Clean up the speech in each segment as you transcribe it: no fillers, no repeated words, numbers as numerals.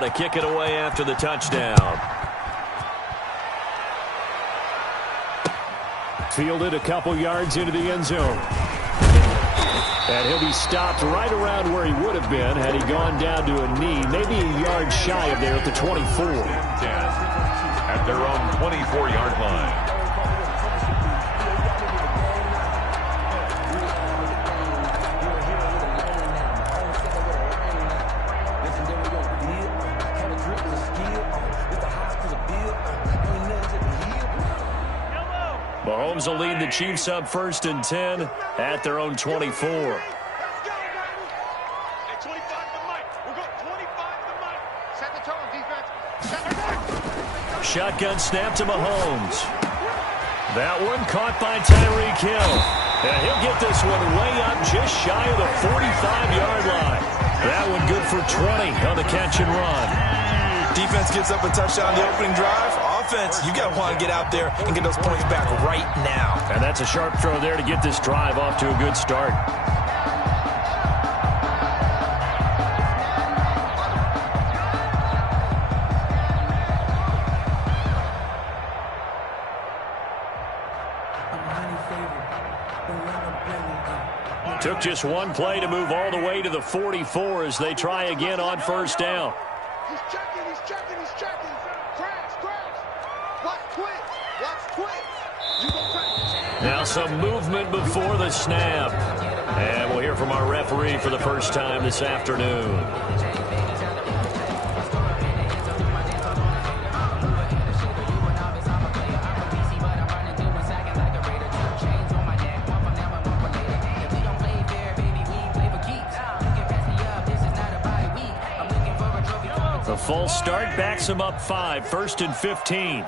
now to kick it away after the touchdown. Fielded a couple yards into the end zone. And he'll be stopped right around where he would have been had he gone down to a knee, maybe a yard shy of there at the 24. At their own 24-yard line. Mahomes will lead the Chiefs up 1st and 10 at their own 24. Shotgun snap to Mahomes. That one caught by Tyreek Hill. And he'll get this one way up just shy of the 45-yard line. That one good for 20 on the catch and run. Defense gets up a touchdown the opening drive. Offense, you got to want to get out there and get those points back right now. And that's a sharp throw there to get this drive off to a good start. Took just one play to move all the way to the 44 as they try again on 1st down. He's checking. Crash. Watch quick. Now some movement before the snap. And we'll hear from our referee for the first time this afternoon. The false start backs him up 5, 1st and 15.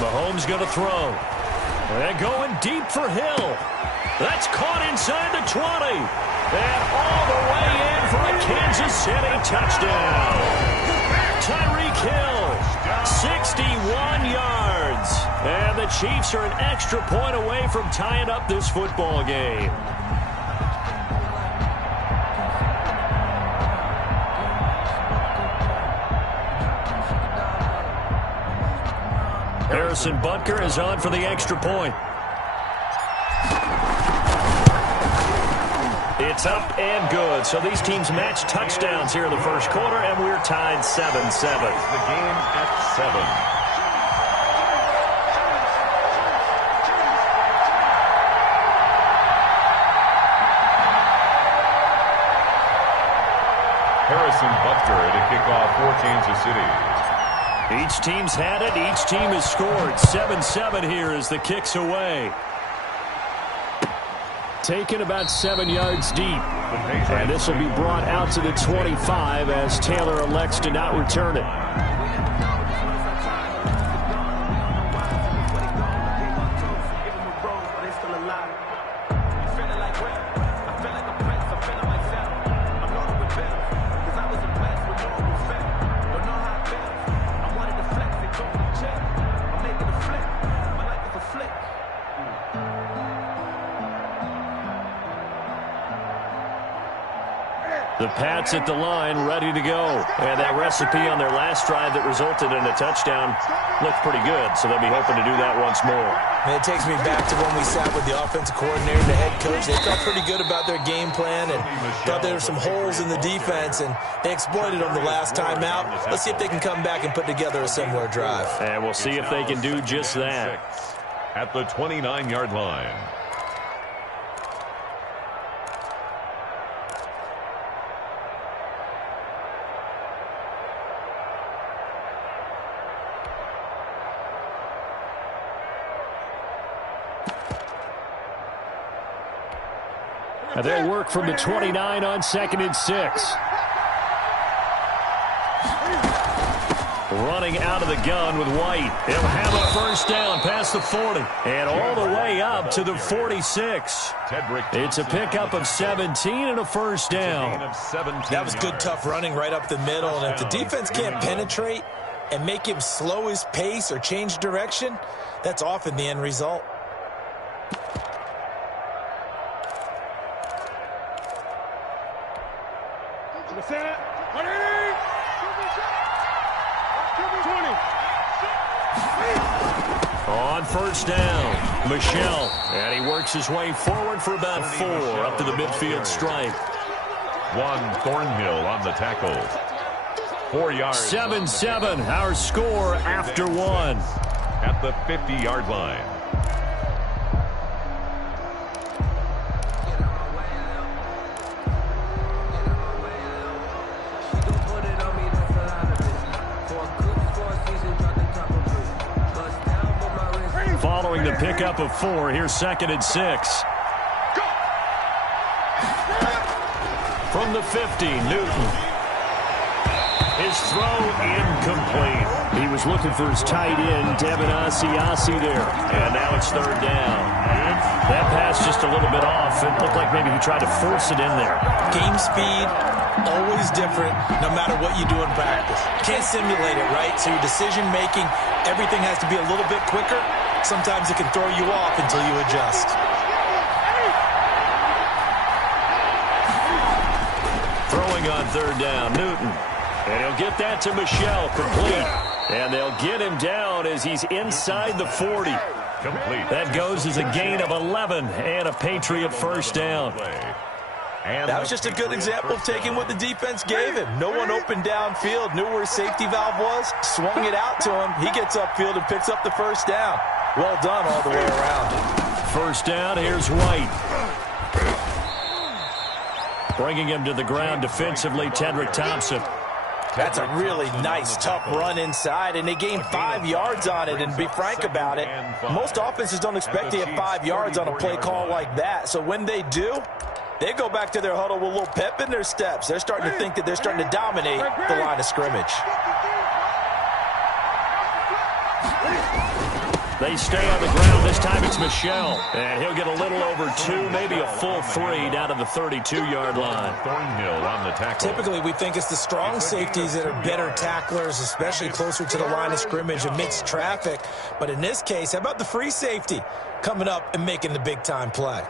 Mahomes going to throw. And going deep for Hill. That's caught inside the 20. And all the way in for a Kansas City touchdown. Tyreek Hill, 61 yards. And the Chiefs are an extra point away from tying up this football game. Harrison Butker is on for the extra point. It's up and good. So these teams match touchdowns here in the first quarter, and we're tied 7-7. The game at 7. Harrison Butker to kick off for Kansas City. Each team's had it. Each team has scored. 7-7 here as the kick's away. Taken about 7 yards deep. And this will be brought out to the 25 as Taylor elects to not return it. The Pats at the line, ready to go. And that recipe on their last drive that resulted in a touchdown looked pretty good, so they'll be hoping to do that once more. And it takes me back to when we sat with the offensive coordinator, the head coach. They felt pretty good about their game plan and thought there were some holes in the defense, and they exploited them the last time out. Let's see if they can come back and put together a similar drive. And we'll see if they can do just that. At the 29-yard line. And they'll work from the 29 on 2nd and 6. Running out of the gun with White. He'll have a first down past the 40. And all the way up to the 46. It's a pickup of 17 and a first down. That was good, tough running right up the middle. And if the defense can't penetrate, and make him slow his pace or change direction, that's often the end result. On first down, Michel, and he works his way forward for about 4 up to the midfield stripe. Thornhill on the tackle. 4 yards. 7-7, our score after 1. At the 50-yard line. Following the pickup of 4, here's 2nd and 6. From the 50, Newton. His throw incomplete. He was looking for his tight end, Devin Asiasi there. And now it's 3rd down. That pass just a little bit off. It looked like maybe he tried to force it in there. Game speed, always different, no matter what you do in practice. Can't simulate it, right? So your decision-making, everything has to be a little bit quicker. Sometimes it can throw you off until you adjust. Throwing on 3rd down, Newton. And he'll get that to Michel, complete. And they'll get him down as he's inside the 40. Complete. That goes as a gain of 11 and a Patriot first down. That was just a good example of taking what the defense gave him. No one open downfield, knew where his safety valve was, swung it out to him. He gets upfield and picks up the first down. Well done all the way around. First down, here's White. Bringing him to the ground defensively, Tedrick Thompson. That's a really nice, tough run inside, and they gained 5 yards on it. And to be frank about it, most offenses don't expect to get 5 yards on a play call like that. So when they do, they go back to their huddle with a little pep in their steps. They're starting to think that they're starting to dominate the line of scrimmage. They stay on the ground. This time it's Michel. And he'll get a little over 2, maybe a full 3 down to the 32-yard line. Thornhill on the tackle. Typically, we think it's the strong safeties that are better tacklers, especially closer to the line of scrimmage amidst traffic. But in this case, how about the free safety coming up and making the big-time play?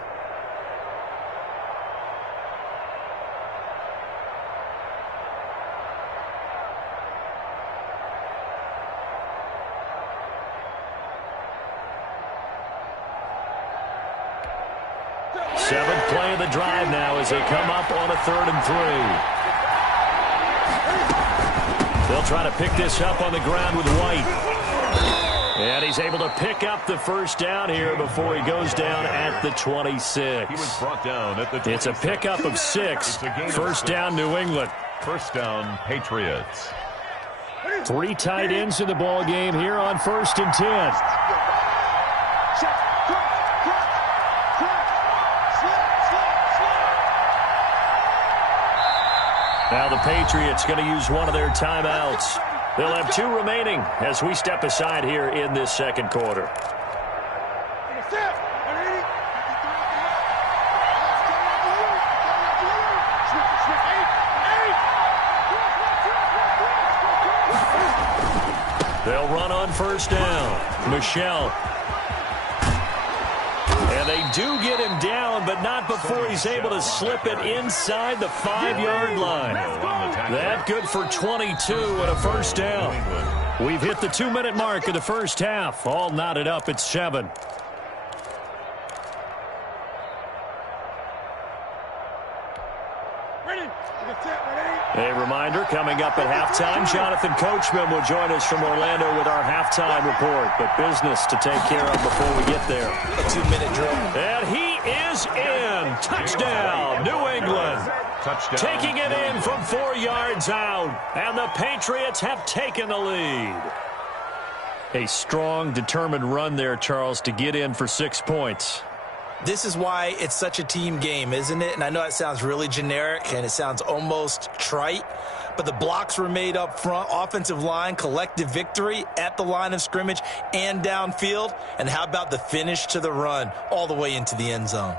Seventh play of the drive now as they come up on a 3rd and 3. They'll try to pick this up on the ground with White. And he's able to pick up the first down here before he goes down at the 26. He was brought down at the 26. It's a pickup of 6. First down, New England. First down, Patriots. 3 tight ends in the ball game here on 1st and 10. Now the Patriots going to use one of their timeouts. They'll have 2 remaining as we step aside here in this 2nd quarter. They'll run on first down. Michel. And they do get him down, but not before he's able to slip it inside the 5-yard line. That good for 22 and a first down. We've hit the 2-minute mark of the first half. All knotted up at 7. A reminder, coming up at halftime, Jonathan Coachman will join us from Orlando with our halftime report. But business to take care of before we get there. A 2-minute drill. And he is in. Touchdown, New England. Touchdown. Taking it in from 4 yards out. And the Patriots have taken the lead. A strong, determined run there, Charles, to get in for 6 points. This is why it's such a team game, isn't it? And I know it sounds really generic and it sounds almost trite, but the blocks were made up front, offensive line, collective victory at the line of scrimmage and downfield. And how about the finish to the run all the way into the end zone?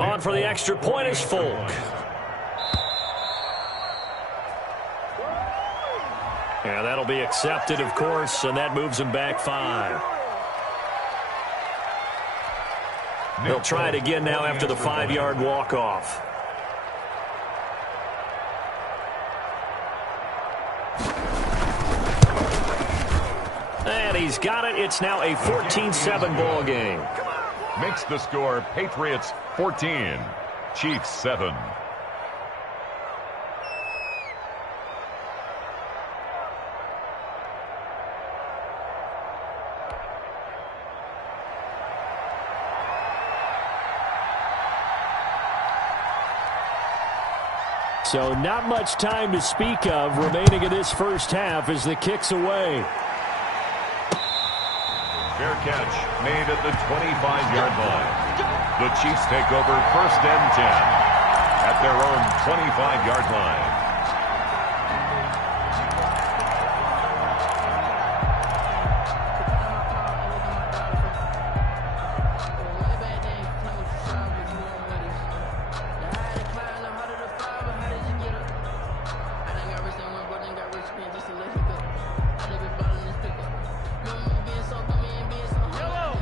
On for the extra point is Folk. And that'll be accepted, of course, and that moves him back 5. They'll try it again now after the 5-yard walk-off. And he's got it. It's now a 14-7 ball game. Makes the score Patriots 14, Chiefs 7. So not much time to speak of remaining in this first half as the kick's away. Fair catch made at the 25-yard line. The Chiefs take over 1st and 10 at their own 25-yard line.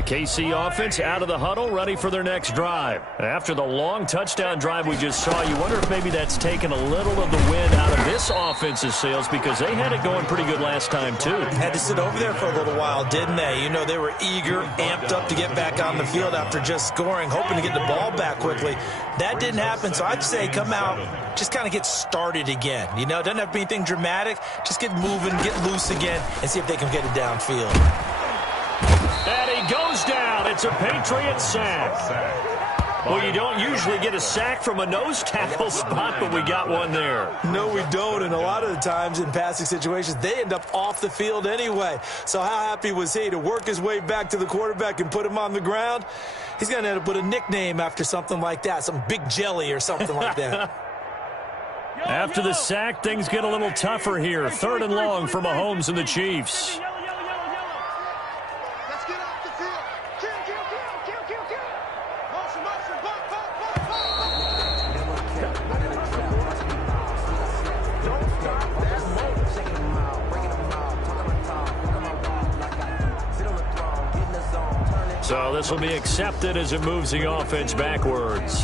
KC offense out of the huddle, ready for their next drive. After the long touchdown drive we just saw, you wonder if maybe that's taken a little of the wind out of this offense's sails because they had it going pretty good last time, too. Had to sit over there for a little while, didn't they? You know, they were eager, amped up to get back on the field after just scoring, hoping to get the ball back quickly. That didn't happen, so I'd say come out, just kind of get started again. You know, it doesn't have to be anything dramatic. Just get moving, get loose again, and see if they can get it downfield. And he goes down. It's a Patriot sack. Well, you don't usually get a sack from a nose tackle spot, but we got one there. No, we don't, and a lot of the times in passing situations, they end up off the field anyway. So how happy was he to work his way back to the quarterback and put him on the ground? He's going to end up with a nickname after something like that, some Big Jelly or something like that. After the sack, things get a little tougher here. 3rd and long for Mahomes and the Chiefs. So this will be accepted as it moves the offense backwards.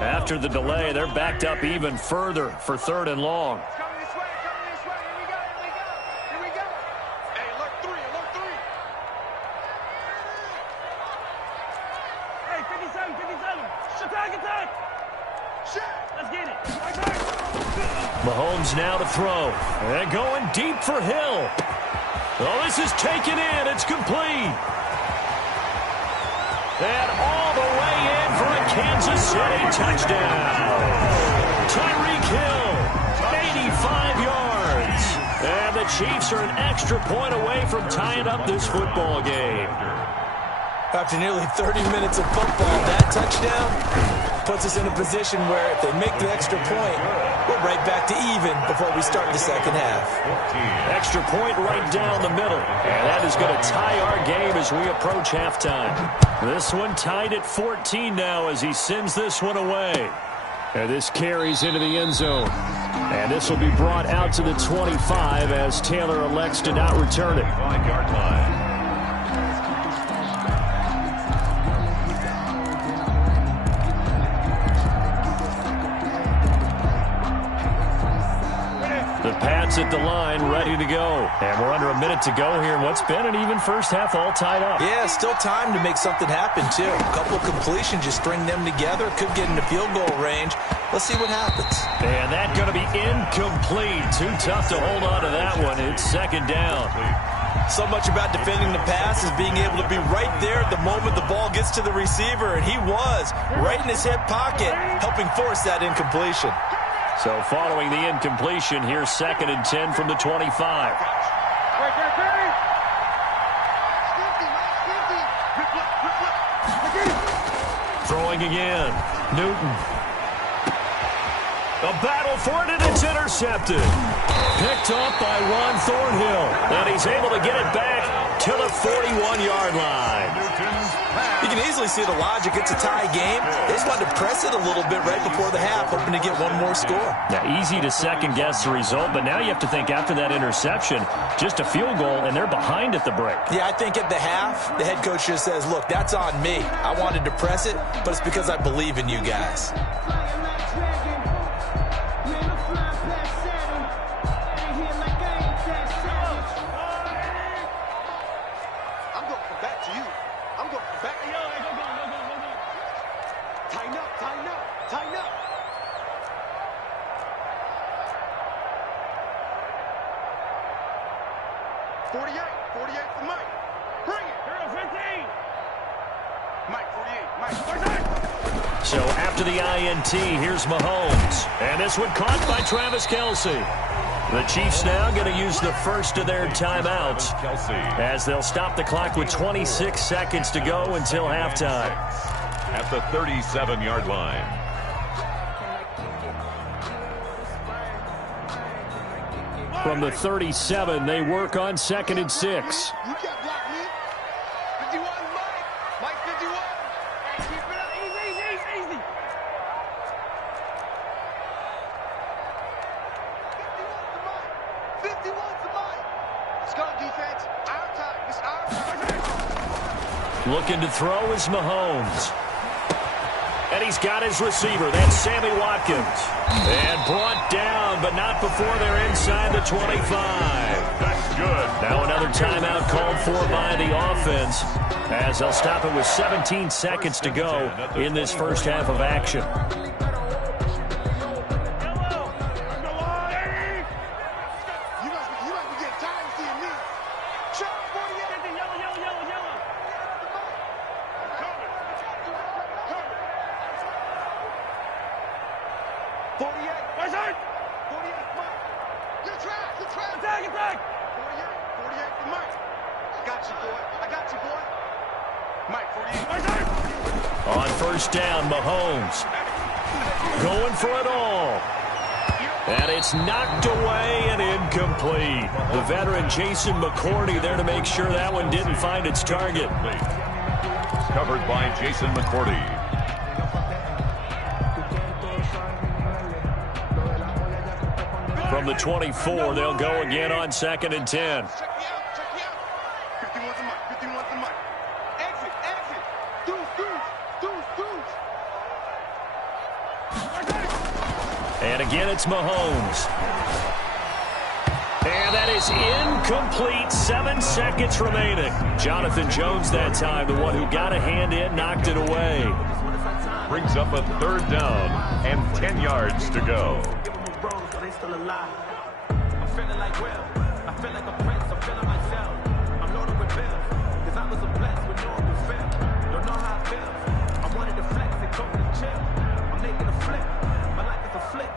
After the delay, they're backed up even further for 3rd and long. Mahomes now to throw. And going deep for Hill. Oh, this is taken in. It's complete. And all the way in for a Kansas City touchdown. Tyreek Hill, 85 yards. And the Chiefs are an extra point away from tying up this football game. After nearly 30 minutes of football, that touchdown puts us in a position where if they make the extra point, we're right back to even before we start the second half. Extra point right down the middle. And that is going to tie our game as we approach halftime. This one tied at 14 now as he sends this one away. And this carries into the end zone. And this will be brought out to the 25 as Taylor elects to not return it. 5-yard line. The Pats at the line, ready to go. And we're under a minute to go here in what's been an even first half, all tied up. Yeah, still time to make something happen, too. A couple of completions, just string them together. Could get into field goal range. Let's see what happens. And that's going to be incomplete. Too tough to hold on to that one. It's 2nd down. So much about defending the pass is being able to be right there at the moment the ball gets to the receiver. And he was right in his hip pocket, helping force that incompletion. So following the incompletion, here's 2nd and 10 from the 25. Throwing again. Newton. A battle for it, and it's intercepted. Picked up by Ron Thornhill. And he's able to get it back to the 41-yard line. You can easily see the logic. It's a tie game. They just wanted to press it a little bit right before the half, hoping to get one more score. Now, easy to second-guess the result, but now you have to think after that interception, just a field goal, and they're behind at the break. Yeah, I think at the half, the head coach just says, look, that's on me. I wanted to press it, but it's because I believe in you guys. Tighten up. 48 for Mike. Bring it. 15. Mike, 48. So after the INT, here's Mahomes. And this one caught by Travis Kelce. The Chiefs now going to use the first of their timeouts as they'll stop the clock with 26 seconds to go until halftime. At the 37-yard line. From the 37, they work on 2nd and 6. You can't block me. 51, Mike. Mike, 51. Easy. 51 to Mike. Let's go, defense. Our time. It's our time. Looking to throw is Mahomes. And he's got his receiver. That's Sammy Watkins. And brought down, but not before they're inside the 25. That's good. Now another timeout called for by the offense as they'll stop it with 17 seconds to go in this first half of action. On first down, Mahomes going for it all. And it's knocked away and incomplete. The veteran Jason McCourty there to make sure that one didn't find its target. Covered by Jason McCourty. From the 24, they'll go again on 2nd and 10. And again, it's Mahomes. And that is incomplete. 7 seconds remaining. Jonathan Jones that time, the one who got a hand in, knocked it away. Brings up a 3rd down and 10 yards to go. I'm feeling like Will. I feel like a prince. I'm feeling myself. I'm loaded with bills. Cause I was a blessed with no one feel. Don't know how it feels. I wanted to flex and go to chill. I'm making a flip. My life is a flip.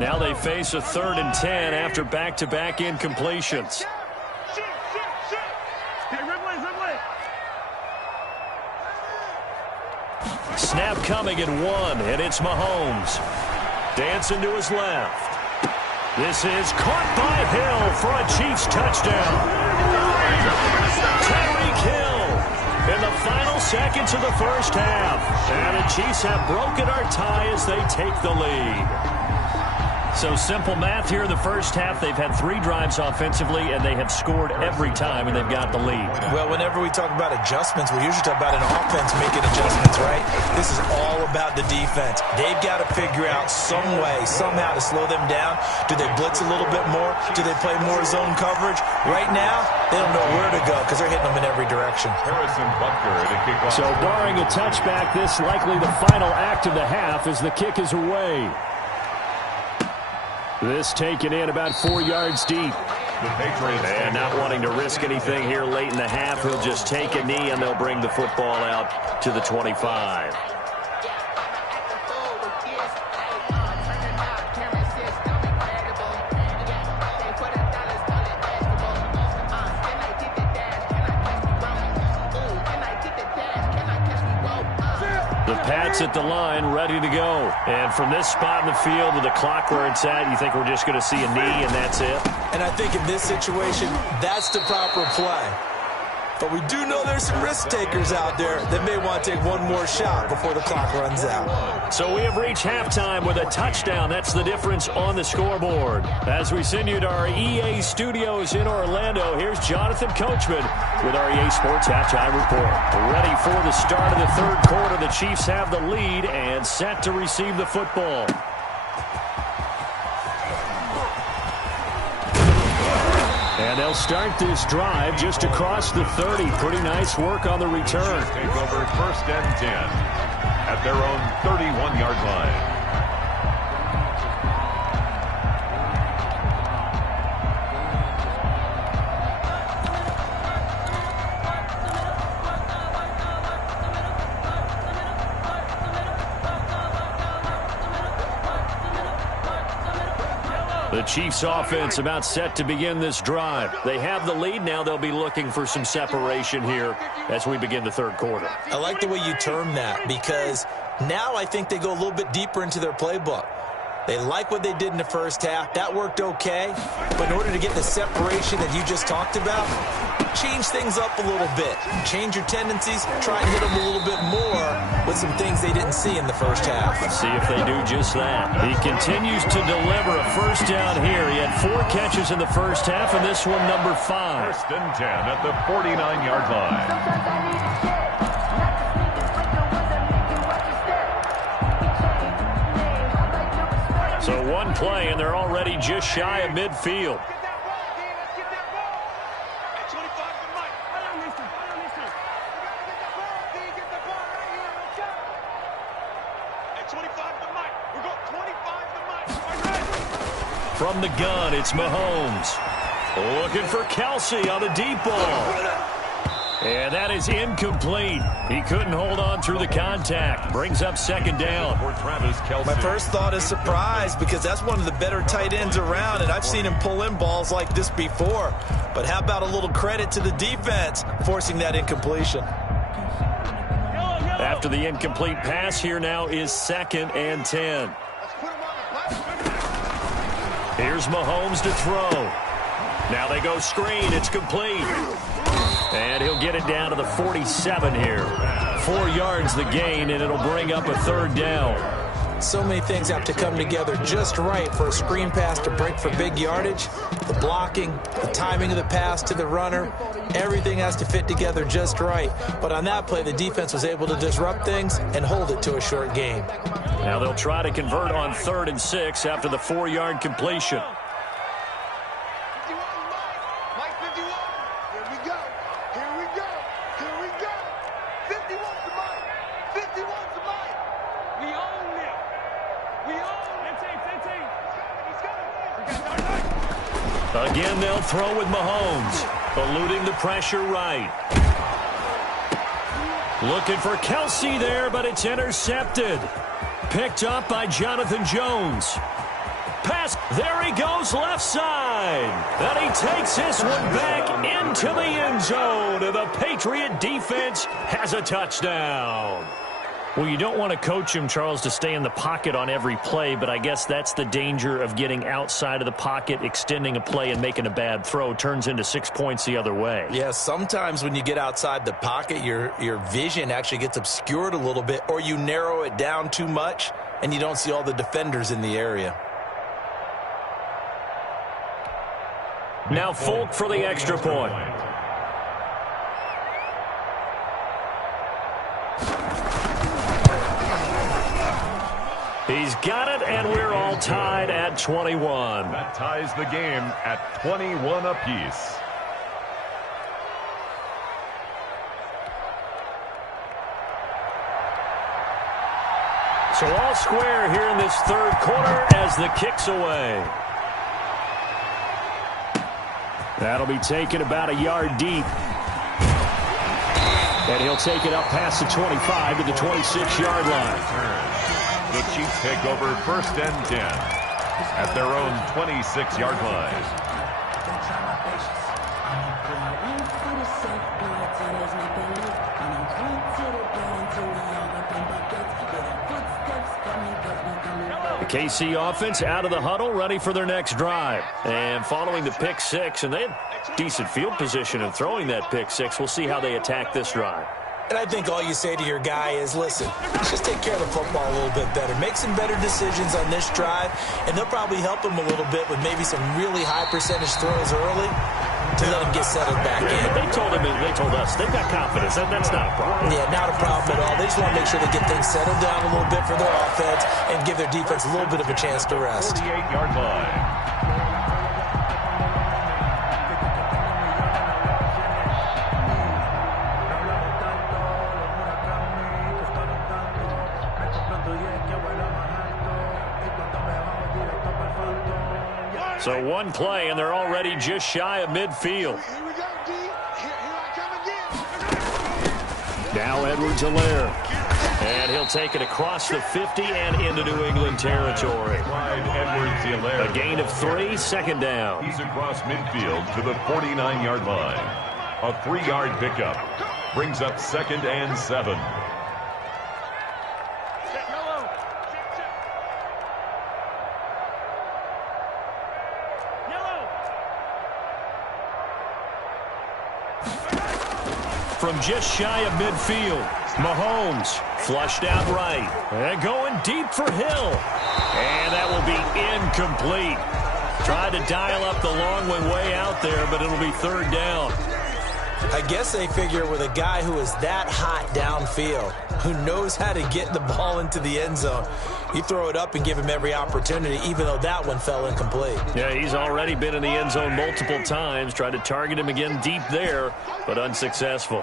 Now they face a 3rd and 10 after back-to-back incompletions. Snap coming at 1, and it's Mahomes. Dancing to his left. This is caught by Hill for a Chiefs touchdown. Tyreek Hill in the final seconds of the first half. And the Chiefs have broken our tie as they take the lead. So simple math here in the first half. They've had 3 drives offensively, and they have scored every time, and they've got the lead. Well, whenever we talk about adjustments, we usually talk about an offense making adjustments, right? This is all about the defense. They've got to figure out some way, somehow to slow them down. Do they blitz a little bit more? Do they play more zone coverage? Right now, they don't know where to go because they're hitting them in every direction. Harrison Butker to kick off. So barring a touchback, this likely the final act of the half as the kick is away. This taken in about 4 yards deep. The Patriots. And not wanting to risk anything here late in the half, he'll just take a knee, and they'll bring the football out to the 25. The Pats at the line, ready to go. And from this spot in the field with the clock where it's at, you think we're just going to see a knee and that's it? And I think in this situation, that's the proper play. But we do know there's some risk takers out there that may want to take one more shot before the clock runs out. So we have reached halftime with a touchdown. That's the difference on the scoreboard. As we send you to our EA studios in Orlando, here's Jonathan Coachman with our EA Sports Halftime Report. Ready for the start of the third quarter. The Chiefs have the lead and set to receive the football. And they'll start this drive just across the 30. Pretty nice work on the return. Take over first and 10 at their own 31-yard line. The Chiefs offense about set to begin this drive. They have the lead. Now they'll be looking for some separation here as we begin the third quarter. I like the way you term that, because now I think they go a little bit deeper into their playbook. They like what they did in the first half. That worked okay. But in order to get the separation that you just talked about, change things up a little bit. Change your tendencies. Try and hit them a little bit more with some things they didn't see in the first half. See if they do just that. He continues to deliver a first down here. He had 4 catches in the first half, and this one number 5. First and 10 at the 49-yard line. So one play, and they're already just shy of midfield. From the gun, it's Mahomes. Looking for Kelsey on the deep ball. And that is incomplete. He couldn't hold on through the contact. Brings up second down. For Travis Kelce. My first thought is surprise, because that's one of the better tight ends around, and I've seen him pull in balls like this before. But how about a little credit to the defense forcing that incompletion? After the incomplete pass, here now is second and 10. Here's Mahomes to throw. Now they go screen. It's complete. And he'll get it down to the 47 here. 4 yards the gain, and it'll bring up a third down. So many things have to come together just right for a screen pass to break for big yardage. The blocking, the timing of the pass to the runner, everything has to fit together just right. But on that play, the defense was able to disrupt things and hold it to a short gain. Now they'll try to convert on 3rd and 6 after the 4-yard completion. Again, they'll throw with Mahomes, eluding the pressure right. Looking for Kelsey there, but it's intercepted. Picked up by Jonathan Jones. Pass, there he goes, left side. And he takes this one back into the end zone, and the Patriot defense has a touchdown. Well, you don't want to coach him, Charles, to stay in the pocket on every play, but I guess that's the danger of getting outside of the pocket, extending a play, and making a bad throw. Turns into 6 points the other way. Yeah, sometimes when you get outside the pocket, your vision actually gets obscured a little bit, or you narrow it down too much, and you don't see all the defenders in the area. Now Folk for the extra point. He's got it, and we're all tied at 21. That ties the game at 21 apiece. So all square here in this third quarter as the kick's away. That'll be taken about a yard deep. And he'll take it up past the 25 to the 26-yard line. The Chiefs take over 1st and 10 at their own 26-yard line. The KC offense out of the huddle, ready for their next drive. And following the pick six, and they had decent field position in throwing that pick six. We'll see how they attack this drive. And I think all you say to your guy is, listen, just take care of the football a little bit better. Make some better decisions on this drive, and they'll probably help him a little bit with maybe some really high percentage throws early to let him get settled back in. But they told us, they've got confidence. That's not a problem. Yeah, not a problem at all. They just want to make sure they get things settled down a little bit for their offense and give their defense a little bit of a chance to rest. 48-yard line. So one play, and they're already just shy of midfield. Here we go, D. Here I come again. Now Edwards-Helaire. And he'll take it across the 50 and into New England territory. Edwards-Helaire. A gain of 3, 2nd down. He's across midfield to the 49-yard line. A 3-yard pickup brings up 2nd and 7. From just shy of midfield, Mahomes flushed out right. And going deep for Hill. And that will be incomplete. Tried to dial up the long way out there, but it'll be 3rd down. I guess they figure with a guy who is that hot downfield, who knows how to get the ball into the end zone, you throw it up and give him every opportunity, even though that one fell incomplete. Yeah, he's already been in the end zone multiple times. Tried to target him again deep there, but unsuccessful.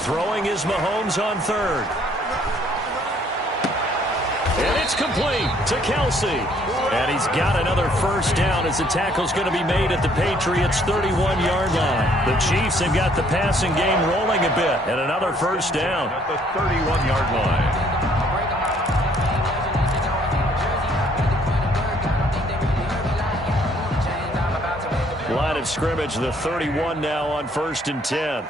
Throwing is Mahomes on 3rd. And it's complete to Kelsey. And he's got another 1st down as the tackle's going to be made at the Patriots' 31-yard line. The Chiefs have got the passing game rolling a bit. And another 1st down. At the 31-yard line. Line of scrimmage, the 31 now on 1st and 10.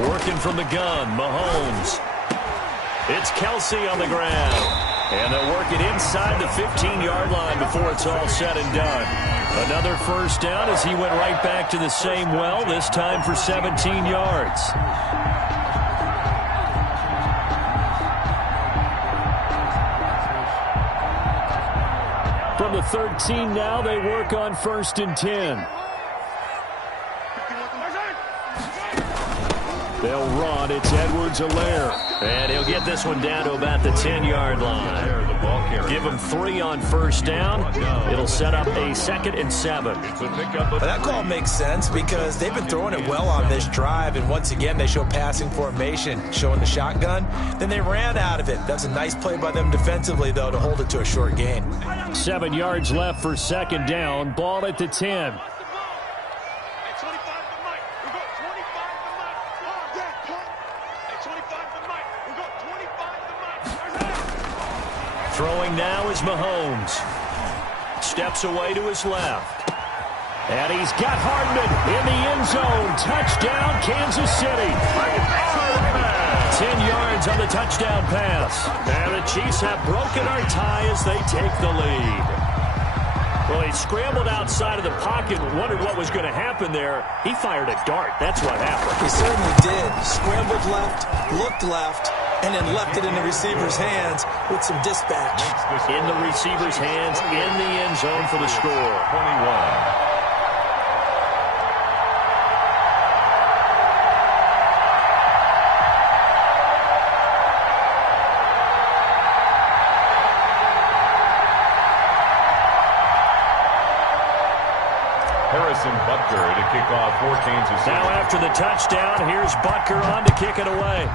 Working from the gun, Mahomes. It's Kelsey on the ground. And they'll work it inside the 15-yard line before it's all said and done. Another 1st down as he went right back to the same well, this time for 17 yards. From the 13 now, they work on 1st and 10. They'll run. It's Edwards-Helaire. And he'll get this one down to about the 10-yard line. Give him 3 on 1st down. It'll set up a 2nd and 7. That call makes sense because they've been throwing it well on this drive, and once again they show passing formation, showing the shotgun. Then they ran out of it. That's a nice play by them defensively, though, to hold it to a short gain. 7 yards left for 2nd down. Ball at the 10. Throwing now is Mahomes. Steps away to his left. And he's got Hardman in the end zone. Touchdown, Kansas City. 10 yards on the touchdown pass. And the Chiefs have broken our tie as they take the lead. Well, he scrambled outside of the pocket and wondered what was going to happen there. He fired a dart. That's what happened. He certainly did. Scrambled left, looked left, and then left it in the receiver's hands with some dispatch. In the receiver's hands, in the end zone for the score. 21. Harrison Butker to kick off for Kansas City. Now after the touchdown, here's Butker on to kick it away.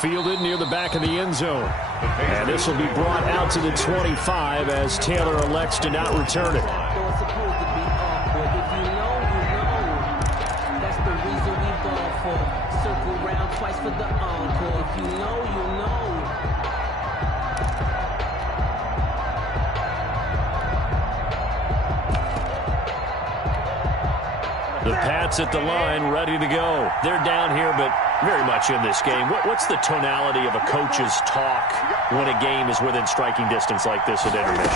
Fielded near the back of the end zone. And this will be brought out to the 25 as Taylor elects to not return it. Circle round twice for the encore. If you know, you know. The Pats at the line, ready to go. They're down here, but very much in this game. What's the tonality of a coach's talk when a game is within striking distance like this at intermission?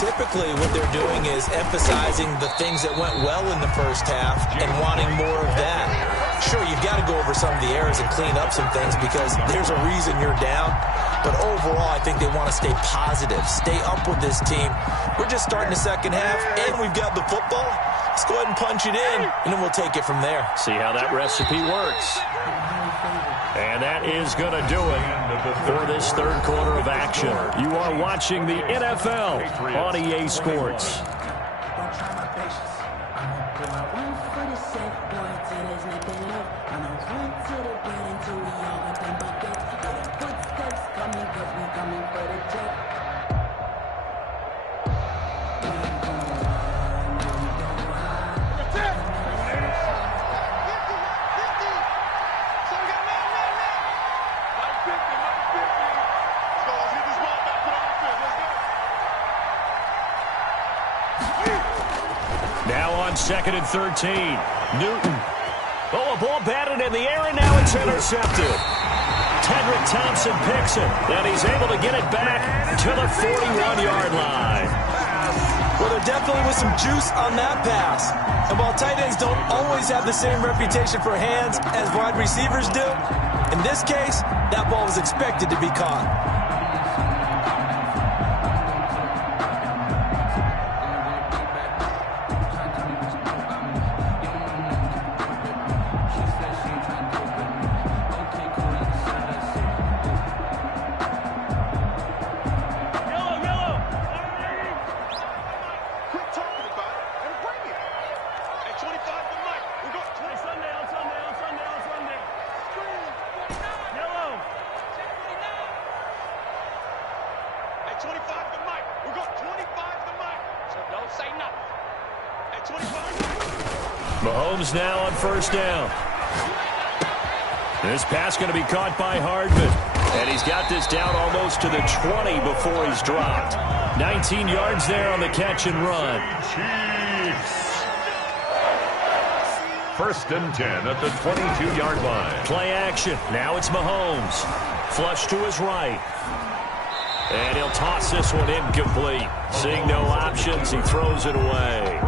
Typically, what they're doing is emphasizing the things that went well in the first half and wanting more of that. Sure, you've got to go over some of the errors and clean up some things because there's a reason you're down. But overall, I think they want to stay positive, stay up with this team. We're just starting the second half, and we've got the football. Let's go ahead and punch it in, and then we'll take it from there. See how that recipe works. And that is going to do it for this third quarter of action. You are watching the NFL on EA Sports. Second and 13. Newton. Oh, a ball batted in the air, and now it's intercepted. Tedrick Thompson picks it, and he's able to get it back to the 41-yard line. Well, there definitely was some juice on that pass. And while tight ends don't always have the same reputation for hands as wide receivers do, in this case, that ball was expected to be caught. Mahomes now on first down. This pass going to be caught by Hardman. And he's got this down almost to the 20 before he's dropped. 19 yards there on the catch and run. First and 10 at the 22-yard line. Play action. Now it's Mahomes. Flush to his right. And he'll toss this one incomplete. Seeing no options, he throws it away.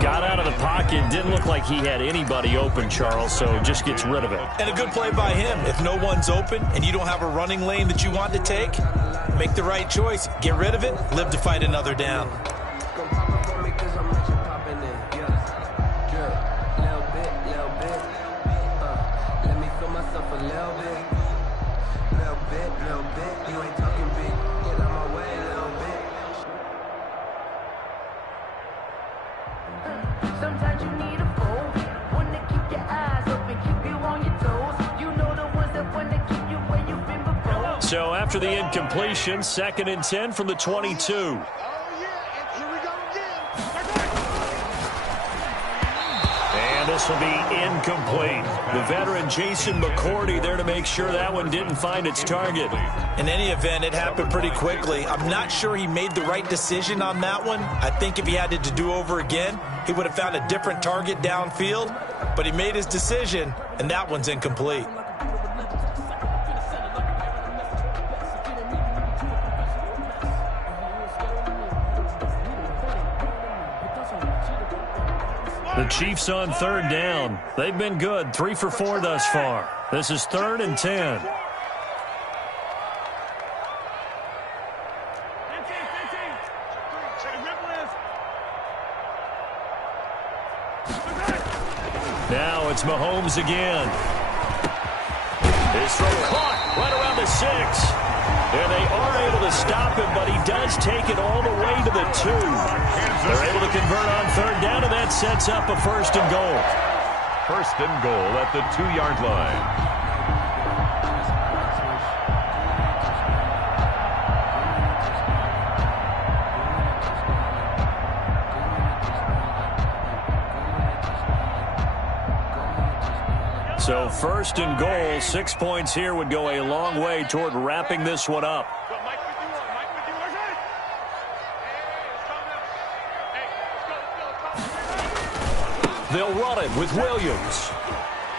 Got out of the pocket. Didn't look like he had anybody open, Charles, so just gets rid of it. And a good play by him. If no one's open and you don't have a running lane that you want to take, make the right choice. Get rid of it. Live to fight another down. Sometimes you need a fool, one to keep your eyes open, keep you on your toes. You know the ones that want to keep you where you've been before. So after the incompletion, second and 10 from the 22. And this will be incomplete. The veteran Jason McCourty there to make sure that one didn't find its target. In any event, it happened pretty quickly. I'm not sure he made the right decision on that one. I think if he had it to do over again, he would have found a different target downfield. But he made his decision, and that one's incomplete. The Chiefs on third down. They've been good, 3 for 4 thus far. This is third and 10. Now it's Mahomes again. His throw caught right around the 6. And they are able to stop him, but he does take it all the way to the 2. They're able to convert on third down, and that sets up a first and goal. First and goal at the 2-yard line. So first and goal, 6 points here would go a long way toward wrapping this one up. They'll run it with Williams.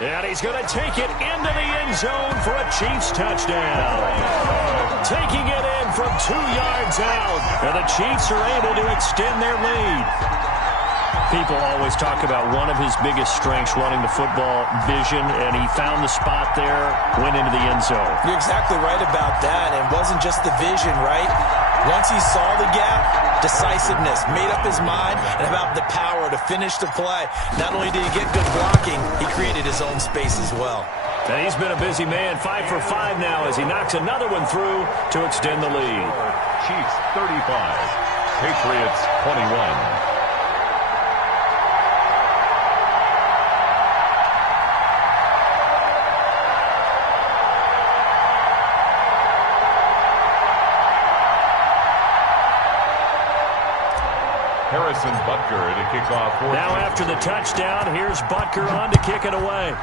And he's going to take it into the end zone for a Chiefs touchdown. Taking it in from 2 yards out. And the Chiefs are able to extend their lead. People always talk about one of his biggest strengths running the football, vision, and he found the spot there, went into the end zone. You're exactly right about that. It wasn't just the vision, right? Once he saw the gap, decisiveness, made up his mind, and about the power to finish the play. Not only did he get good blocking, he created his own space as well. And he's been a busy man, 5 for 5 now as he knocks another one through to extend the lead. Chiefs 35, Patriots 21. Harrison Butker to kick off. Now after the touchdown, here's Butker on to kick it away.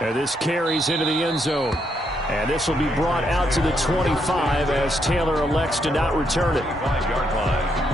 And this carries into the end zone. And this will be brought out to the 25 as Taylor elects to not return it. 5-yard line.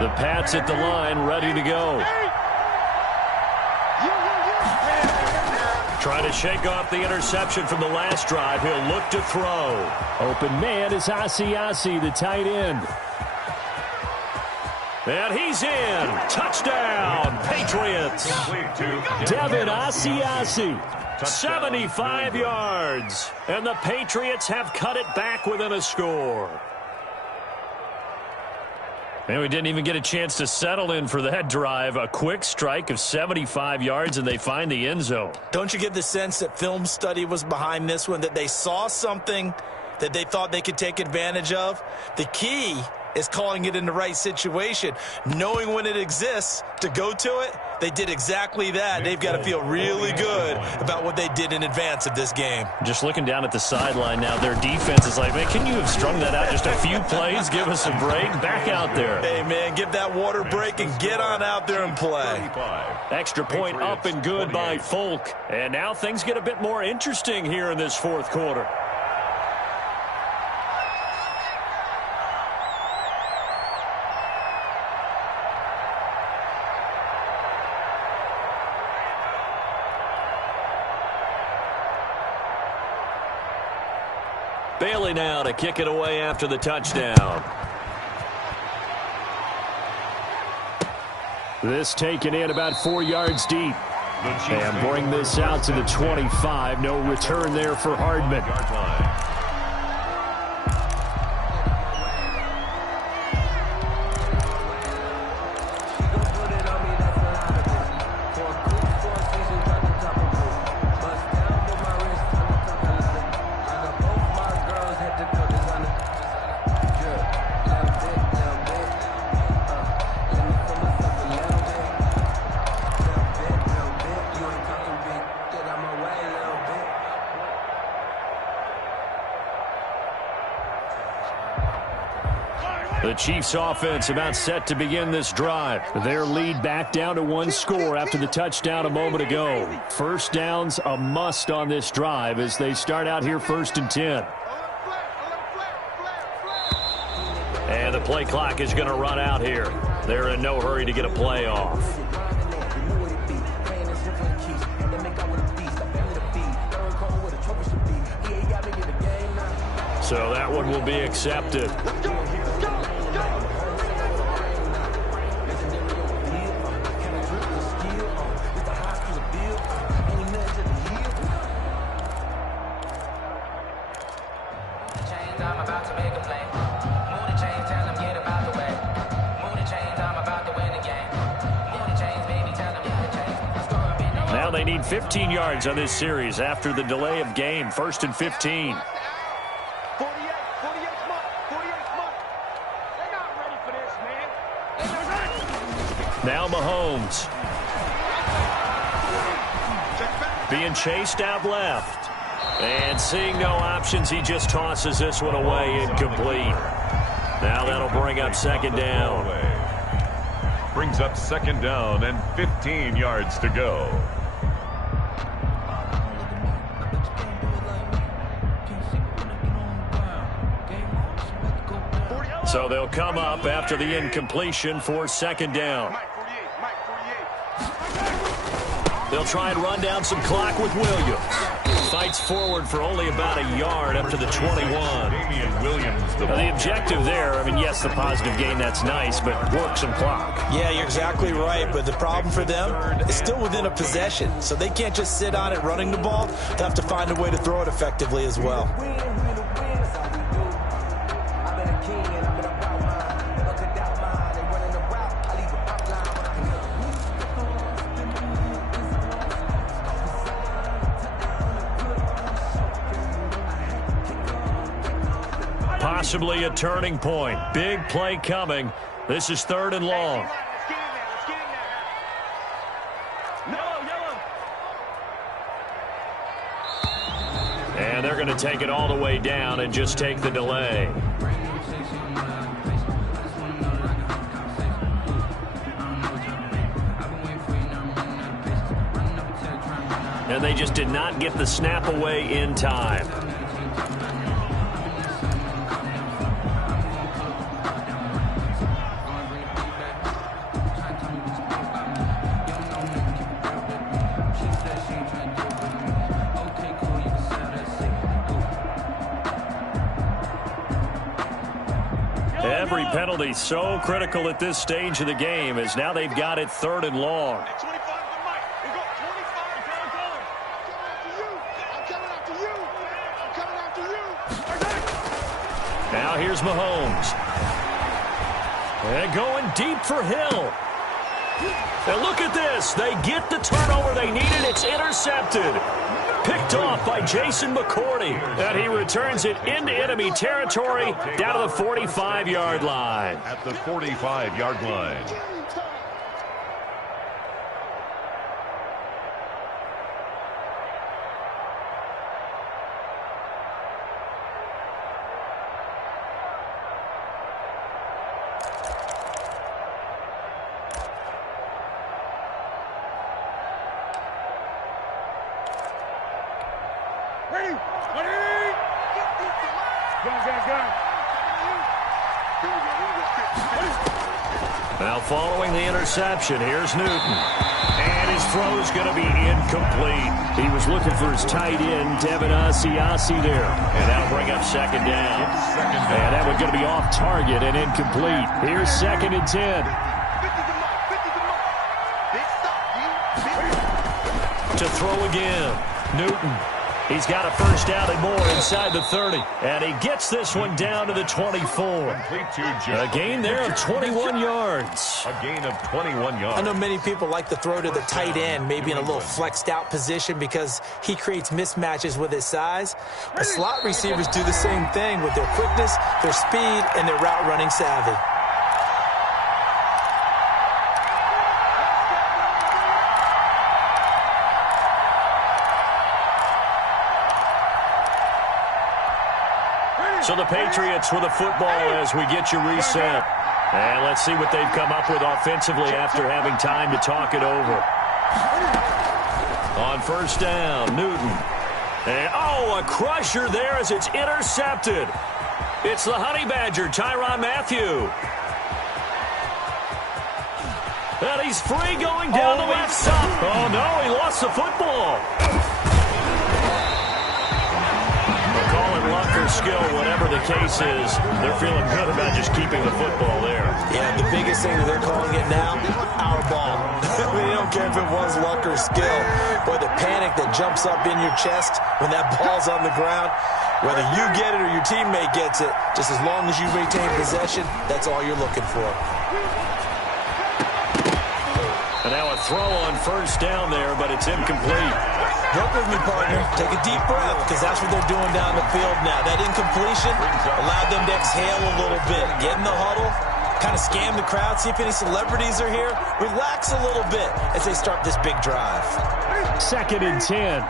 The Pats at the line, ready to go. Trying to shake off the interception from the last drive. He'll look to throw. Open man is Asiasi, the tight end. And he's in. Touchdown, Patriots. Devin Asiasi, 75 yards. And the Patriots have cut it back within a score. And we didn't even get a chance to settle in for that drive. A quick strike of 75 yards, and they find the end zone. Don't you get the sense that film study was behind this one, that they saw something that they thought they could take advantage of? The key is calling it in the right situation, knowing when it exists to go to it. They did exactly that. They've got to feel really good about what they did in advance of this game. Just looking down at the sideline now, their defense is like, man, can you have strung that out just a few plays? Give us a break. Back out there. Hey, man, give that water break and get on out there and play. Extra point up and good by Folk. And now things get a bit more interesting here in this fourth quarter. Bailey now to kick it away after the touchdown. This taken in about 4 yards deep. And bring this out to the 25. No return there for Hardman. The Chiefs offense about set to begin this drive. Their lead back down to 1 score after the touchdown a moment ago. First down's a must on this drive as they start out here 1st and 10. And the play clock is going to run out here. They're in no hurry to get a play off. So that one will be accepted. Now they need 15 yards on this series after the delay of game. 1st and 15. 48 month. They're not ready for this, man. Now Mahomes. Being chased out left. And seeing no options, he just tosses this one away, incomplete. Now that'll bring up 2nd down. Brings up 2nd down and 15 yards to go. So they'll come up after the incompletion for 2nd down. They'll try and run down some clock with Williams. Fights forward for only about a yard up to the 21. Now the objective there, I mean, yes, the positive gain, that's nice, but work some clock. Yeah, you're exactly right, but the problem for them is still within a possession, so they can't just sit on it running the ball. They'll have to find a way to throw it effectively as well. Possibly a turning point. Big play coming. This is 3rd and long. And they're going to take it all the way down and just take the delay. And they just did not get the snap away in time. Every penalty so critical at this stage of the game as now they've got it 3rd and long. Now here's Mahomes. And going deep for Hill. And look at this. They get the turnover they needed. It's intercepted. Picked off by Jason McCourty. And he returns it into enemy territory down to the 45-yard line. At the 45-yard line. Now following the interception, here's Newton. And his throw is going to be incomplete. He was looking for his tight end, Devin Asiasi there. And that'll bring up 2nd down. And that one's going to be off target and incomplete. Here's 2nd and 10. To throw again. Newton. He's got a 1st down and more inside the 30. And he gets this one down to the 24. A gain there of 21 yards. A gain of 21 yards. I know many people like to throw to the tight end, maybe in a little flexed out position because he creates mismatches with his size. But slot receivers do the same thing with their quickness, their speed, and their route running savvy. So the Patriots with a football as we get you reset. And let's see what they've come up with offensively after having time to talk it over. On 1st down, Newton. And, a crusher there as it's intercepted. It's the Honey Badger, Tyrann Mathieu. And he's free going down the left side. Oh, no, he lost the football. call it luck or skill, whatever the case is, they're feeling good about just keeping the football there. Yeah, the biggest thing that they're calling it now, our ball. They don't care if it was luck or skill. Boy, the panic that jumps up in your chest when that ball's on the ground, whether you get it or your teammate gets it, just as long as you retain possession, that's all you're looking for. And now a throw on first down there, but it's incomplete. Work with me, partner. Take a deep breath, because that's what they're doing down the field now. That incompletion allowed them to exhale a little bit. Get in the huddle, kind of scan the crowd, see if any celebrities are here. Relax a little bit as they start this big drive. 2nd and 10.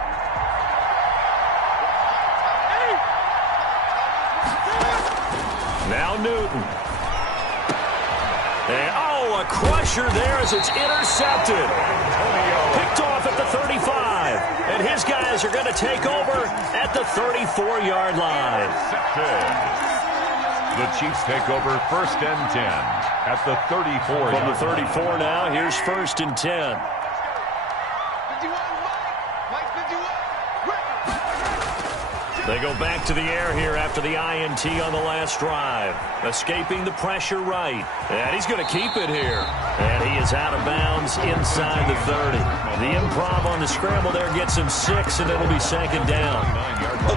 Now Newton. And, a crusher there as it's intercepted. Picked off at the 35. And his guys are going to take over at the 34-yard line. The Chiefs take over 1st and 10 at the 34. From the 34 now, here's 1st and 10. They go back to the air here after the INT on the last drive. Escaping the pressure right. And he's going to keep it here. And he is out of bounds inside the 30. The improv on the scramble there gets him 6, and it'll be 2nd down.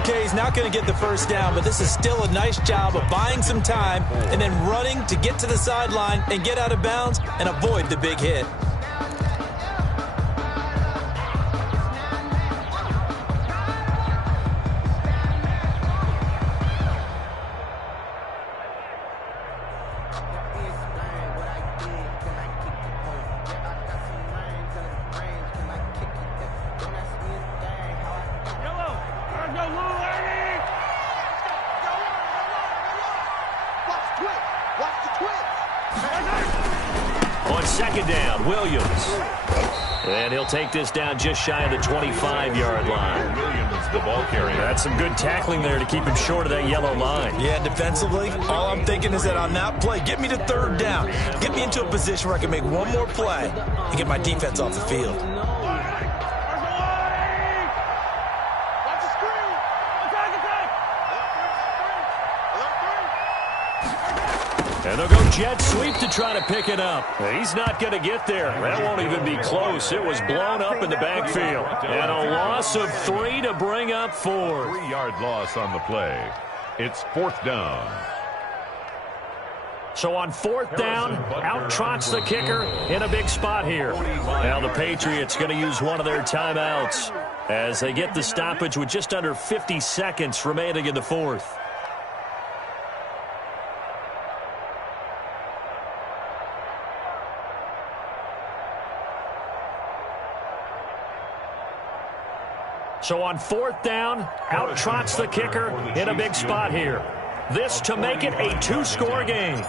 Okay, he's not going to get the first down, but this is still a nice job of buying some time and then running to get to the sideline and get out of bounds and avoid the big hit. On 2nd down, Williams. And he'll take this down just shy of the 25-yard line. Williams, the ball carrier. That's some good tackling there to keep him short of that yellow line. Yeah, defensively, all I'm thinking is that on that play, get me to 3rd down. Get me into a position where I can make one more play and get my defense off the field. And they'll go jet sweep to try to pick it up. He's not going to get there. That won't even be close. It was blown up in the backfield. And a loss of 3 to bring up 4. 3-yard loss on the play. It's 4th down. So on 4th down, out trots the kicker in a big spot here. Now the Patriots going to use one of their timeouts as they get the stoppage with just under 50 seconds remaining in the 4th. So on 4th down, out trots the kicker in a big spot here. This to make it a 2-score game.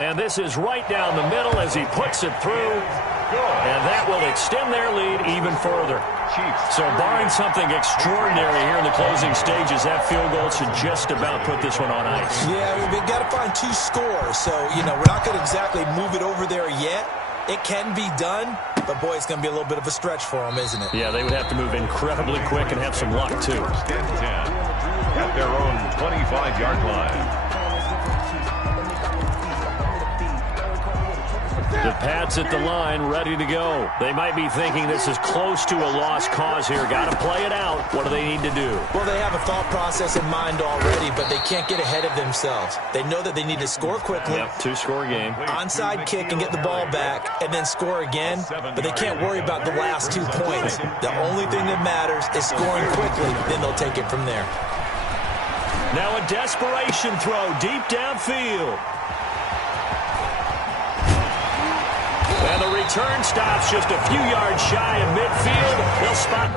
And this is right down the middle as he puts it through. And that will extend their lead even further. So barring something extraordinary here in the closing stages, that field goal should just about put this one on ice. Yeah, we've got to find 2 scores. So, we're not going to exactly move it over there yet. It can be done, but boy, it's going to be a little bit of a stretch for them, isn't it? Yeah, they would have to move incredibly quick and have some luck, too. 10 at their own 25-yard line. The Pats at the line, ready to go. They might be thinking this is close to a lost cause here. Got to play it out. What do they need to do? Well, they have a thought process in mind already, but they can't get ahead of themselves. They know that they need to score quickly. Yep, 2-score game. Onside kick and get the ball back, and then score again. But they can't worry about the last 2 points. The only thing that matters is scoring quickly. Then they'll take it from there. Now a desperation throw deep downfield. And the return stops just a few yards shy of midfield. They'll spot